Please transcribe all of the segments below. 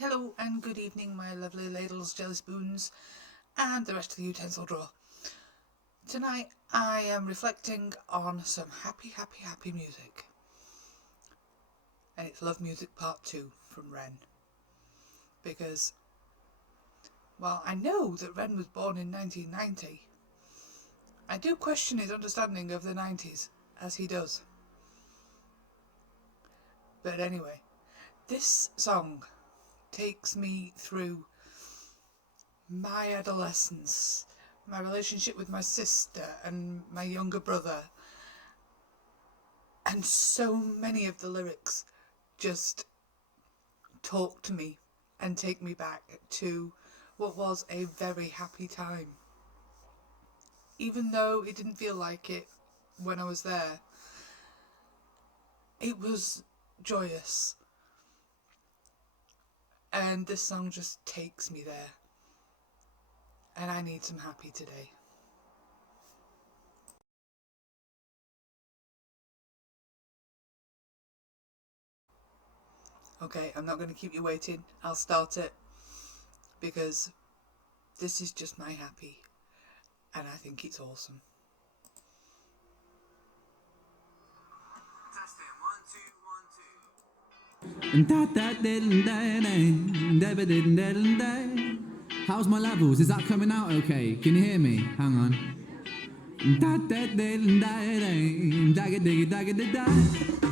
Hello and good evening, my lovely ladles, jelly spoons, and the rest of the utensil drawer. Tonight I am reflecting on some happy music. And it's Love Music Part 2 from Ren. Because, while I know that Ren was born in 1990, I do question his understanding of the 90s, as he does. But anyway, this song takes me through my adolescence, my relationship with my sister and my younger brother, and so many of the lyrics just talk to me and take me back to what was a very happy time. Even though it didn't feel like it when I was there, it was joyous. And this song just takes me there. And I need some happy today. Okay, I'm not going to keep you waiting. I'll start it. Because this is just my happy. And I think it's awesome. How's my levels? Is that coming out okay? Can you hear me? Hang on.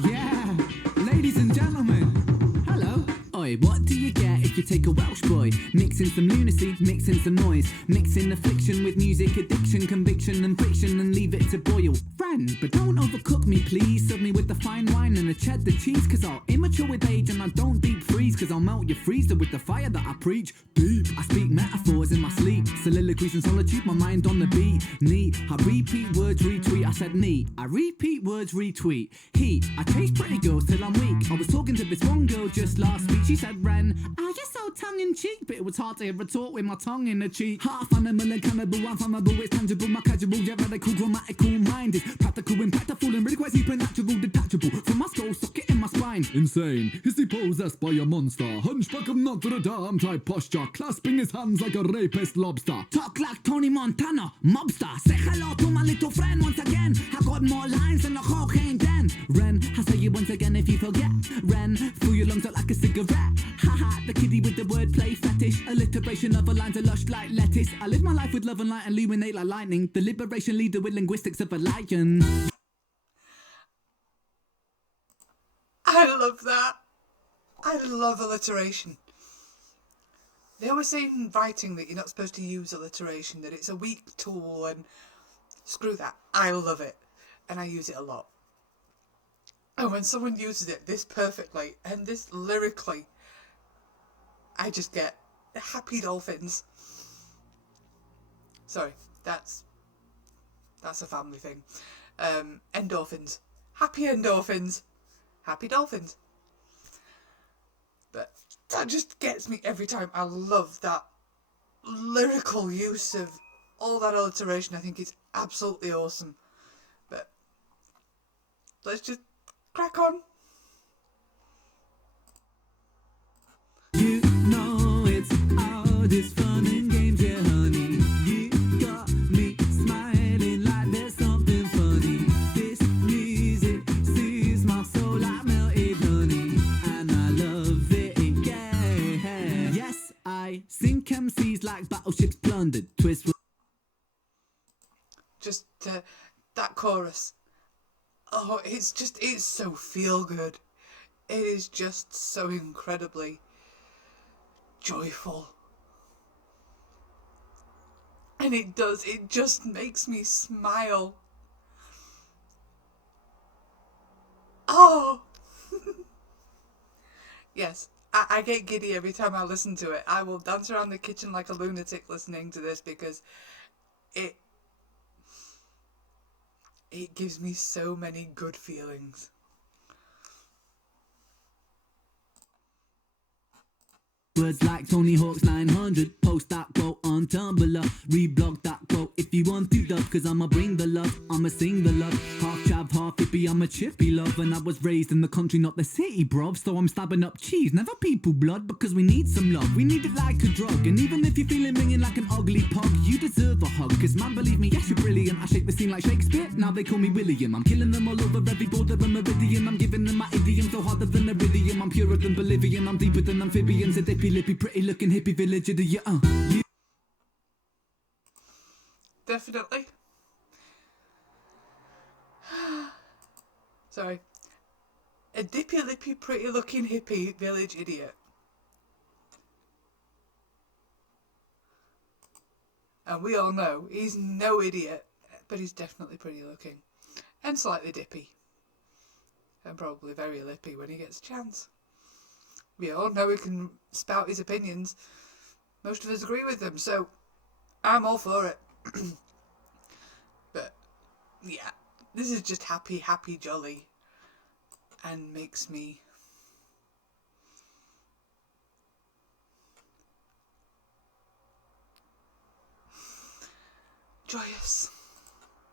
Yeah, ladies and gentlemen, hello. Oi, what do you get if you take a Welsh boy? Mixing some lunacy, mixing some noise, mixing affliction with music addiction, conviction and friction, and leave it to boil. Friend, but don't overcook me, please. Serve me with the fine wine and the cheddar cheese, cause I'll immature with age and I don't deep freeze, cause I'll melt your freezer with the fire that I preach. Deep, I speak metaphors in my sleep, soliloquies and solitude, my mind on the beat. Neat, I repeat words, retweet. I said neat, I repeat words, retweet. Heat, I chase pretty girls till I'm weak. I was talking to this one girl just last week. She said, Ren, oh, you're so tongue-in-cheek. But it was hard to hear her talk with my tongue in the cheek. Half animal and cannibal, I'm flammable, it's tangible. My casual, yeah, radical, grammatical mind is practical, impactful, and really quite supernatural, detachable from my skull socket in my spine. Insane, is he possessed by a monster? Hunchback of Notre Dame type posture, clasping his hands like a rapist lobster. Talk like Tony Montana, mobster. Say hello to my little friend once again. I got more lines than a cocaine den. Ren, I'll say you once again if you forget. Ren, fill your lungs out like a cigarette. Haha, the kiddie with the wordplay fetish. Alliteration of a lines are lush like lettuce. I live my life with love and light and illuminate like lightning. The liberation leader with linguistics of a lion. I love that. I love alliteration. They always say in writing that you're not supposed to use alliteration, that it's a weak tool, and screw that. I love it. And I use it a lot. And when someone uses it this perfectly and this lyrically, I just get happy dolphins. Sorry, that's a family thing. Endorphins. Happy endorphins. Happy dolphins. But that just gets me every time. I love that lyrical use of all that alliteration. I think it's absolutely awesome. But let's just crack on. You know it's all just fun and games, yeah, honey. You got me smiling like there's something funny. This music soothes my soul like melted honey, and I love it, yeah. Yes, I sink MCs like battleships plundered. Twist. Just that chorus. Oh, it's so feel good. It is just so incredibly joyful. And it just makes me smile. Oh! Yes, I get giddy every time I listen to it. I will dance around the kitchen like a lunatic listening to this because it gives me so many good feelings. Words like Tony Hawk's 900, post that quote on on Tumblr. Reblog that quote if you want to, love, cause I'ma bring the love, I'ma sing the love. Half chav, half hippie, I'm a chippy love. And I was raised in the country, not the city, bruv. So I'm stabbing up cheese, never people blood, because we need some love. We need it like a drug. And even if you're feeling ringing like an ugly pug, you deserve a hug. Cause man, believe me, yes, you're brilliant. I shape the scene like Shakespeare, now they call me William. I'm killing them all over every border of meridian. I'm giving them my idiom so harder than iridium. I'm purer than Bolivian, I'm deeper than amphibians. A dippy lippy, pretty looking hippie village of the year. Definitely. Sorry. A dippy lippy, pretty looking hippie village idiot. And we all know he's no idiot, but he's definitely pretty looking. And slightly dippy. And probably very lippy when he gets a chance. We all know he can spout his opinions. Most of us agree with them, so I'm all for it. But yeah, this is just happy, happy, jolly, and makes me joyous.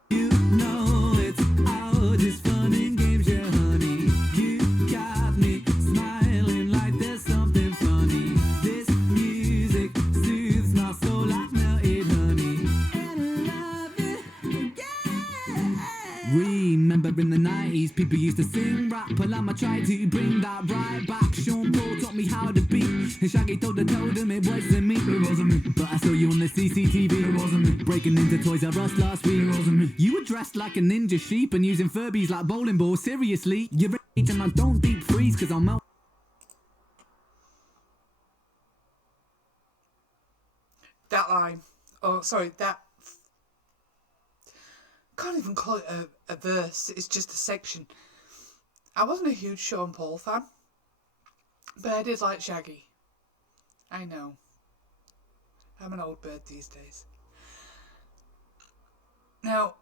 You know it's all just fun and games, yeah, honey. You got me smiling like there's something funny. This music soothes my soul like melted honey. And I love it, yeah. Remember in the 90s, people used to sing rap. Well, I'ma try to bring that right back. Sean Paul taught me how to beat. And Shaggy told him it wasn't me. It wasn't me. But I saw you on the CCTV. It wasn't me. Breaking into Toys R Us last week. It wasn't me. You were dressed like a ninja sheep and using Furbies like bowling balls. Seriously, you're rage and I don't deep freeze cause I'll melt. That line. Oh, sorry, that. Can't even call it a verse, it's just a section. I wasn't a huge Sean Paul fan, but I did like Shaggy. I know. I'm an old bird these days. Now,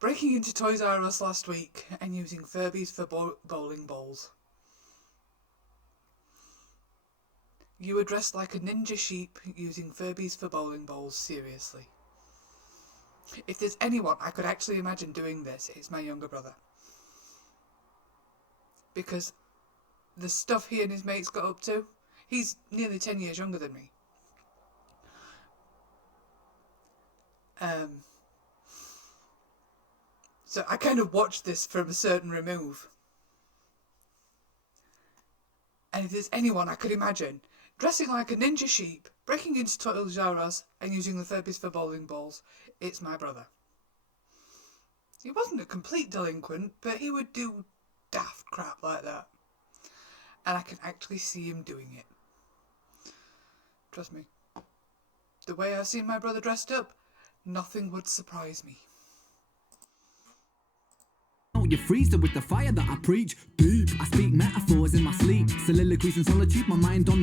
breaking into Toys R Us last week and using Furbies for bowling balls. You were dressed like a ninja sheep using Furbies for bowling balls, seriously. If there's anyone I could actually imagine doing this, it's my younger brother. Because the stuff he and his mates got up to, he's nearly 10 years younger than me. So I kind of watched this from a certain remove. And if there's anyone I could imagine dressing like a ninja sheep, breaking into Toys R Us and using the Furbies for bowling balls, it's my brother. He wasn't a complete delinquent, but he would do daft crap like that. And I can actually see him doing it. Trust me. The way I've seen my brother dressed up, nothing would surprise me. You freeze it with the fire that I preach. Deep, I speak metaphors in my sleep. Soliloquies in solitude, my mind on.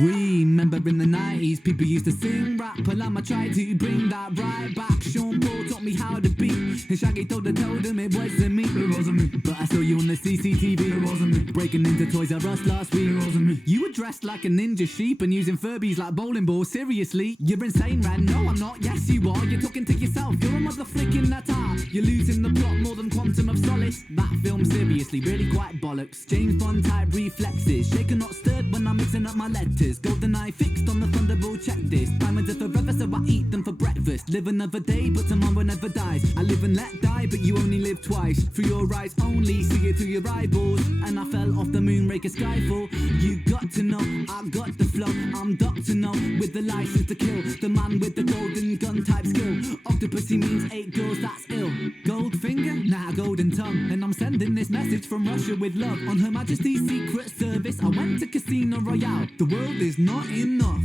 Remember in the 90s, people used to sing rap. Well, I'ma try to bring that right back. Sean Paul taught me how to beat. And Shaggy told him it wasn't me. It wasn't me. But I saw you on the CCTV. It wasn't me. Breaking into Toys R Us last week. It wasn't me. You were dressed like a ninja sheep and using Furbies like bowling balls. Seriously, you're insane, man. No, I'm not. Yes, you are. You're talking to yourself. You're a mother flicking that art. You're losing the plot more than Quantum of Solace. That film, seriously, really quite bollocks. James Bond type reflexes. Shaken, not stirred when I'm mixing up my letters. Golden eye fixed on the thunderbolt checklist. Diamonds are forever, so I eat them for breakfast. Live another day, but tomorrow never dies. I live and let die, but you only live twice. Through your eyes only, see it through your eyeballs. And I fell off the moonraker skyfall. You got to know, I got the flow. I'm Dr. No, with the license to kill. The man with the golden gun type skill. Octopussy means 8 girls, that's ill. Gold finger? Nah, golden tongue. And I'm sending this message from Russia with love. On Her Majesty's Secret Service, I went to Casino Royale. The world is not enough.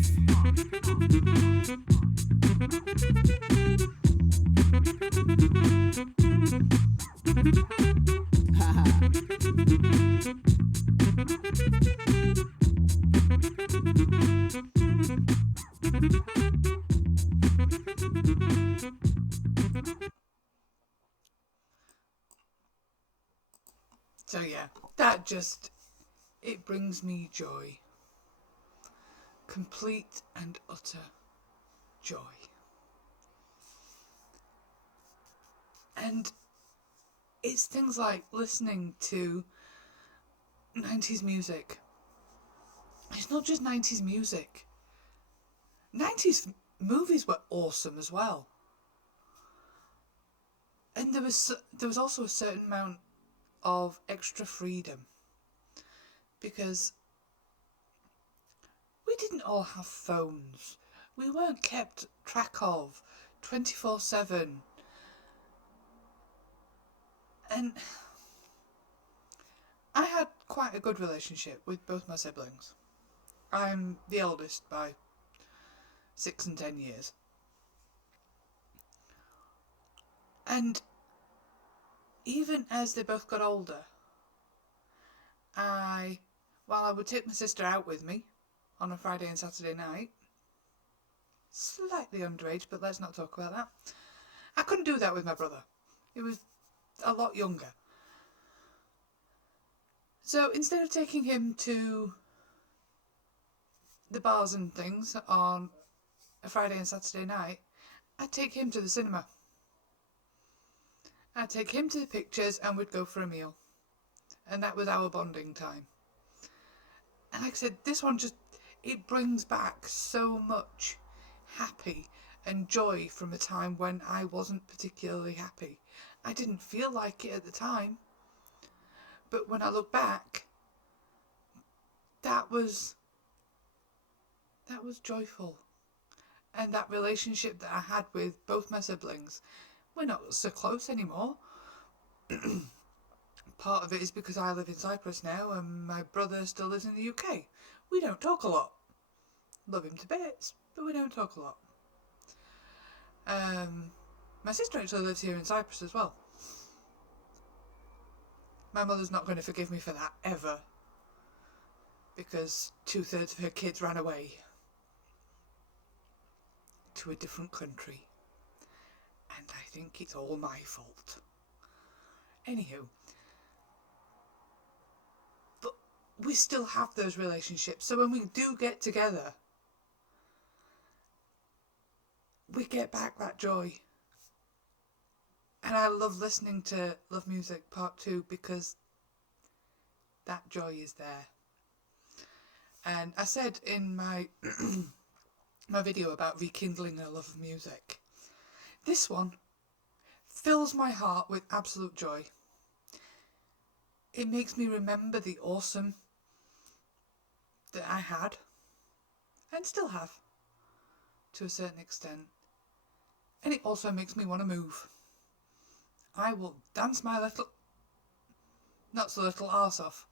So yeah, that just, it brings me joy. complete and utter joy. And it's things like listening to 90s music. It's not just 90s music. 90s movies were awesome as well. And there was also a certain amount of extra freedom, because we didn't all have phones. We weren't kept track of 24/7. And I had quite a good relationship with both my siblings. I'm the eldest by 6 and 10 years. And even as they both got older, while I would take my sister out with me on a Friday and Saturday night, slightly underage, but let's not talk about that, I couldn't do that with my brother. He was a lot younger. So instead of taking him to the bars and things on a Friday and Saturday night, I'd take him to the cinema. I'd take him to the pictures and we'd go for a meal. And that was our bonding time. And like I said, this one it brings back so much happy and joy from a time when I wasn't particularly happy. I didn't feel like it at the time. But when I look back, that was joyful. And that relationship that I had with both my siblings, we're not so close anymore. Part of it is because I live in Cyprus now and my brother still lives in the UK. We don't talk a lot. Love him to bits, but we don't talk a lot. My sister actually lives here in Cyprus as well. My mother's not going to forgive me for that, ever. Because 2/3 of her kids ran away to a different country. And I think it's all my fault. Anywho. But we still have those relationships. So when we do get together, we get back that joy. And I love listening to Love Music Part 2 because that joy is there. And I said in my my video about rekindling a love of music, this one fills my heart with absolute joy. It makes me remember the awesome that I had and still have to a certain extent. And it also makes me want to move. I will dance my little, not so little arse off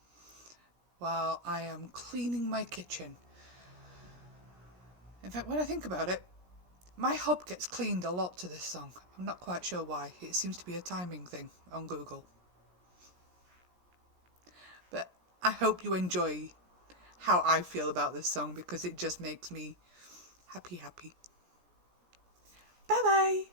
while I am cleaning my kitchen. In fact, when I think about it, my hob gets cleaned a lot to this song. I'm not quite sure why. It seems to be a timing thing on Google. But I hope you enjoy how I feel about this song because it just makes me happy. Bye bye!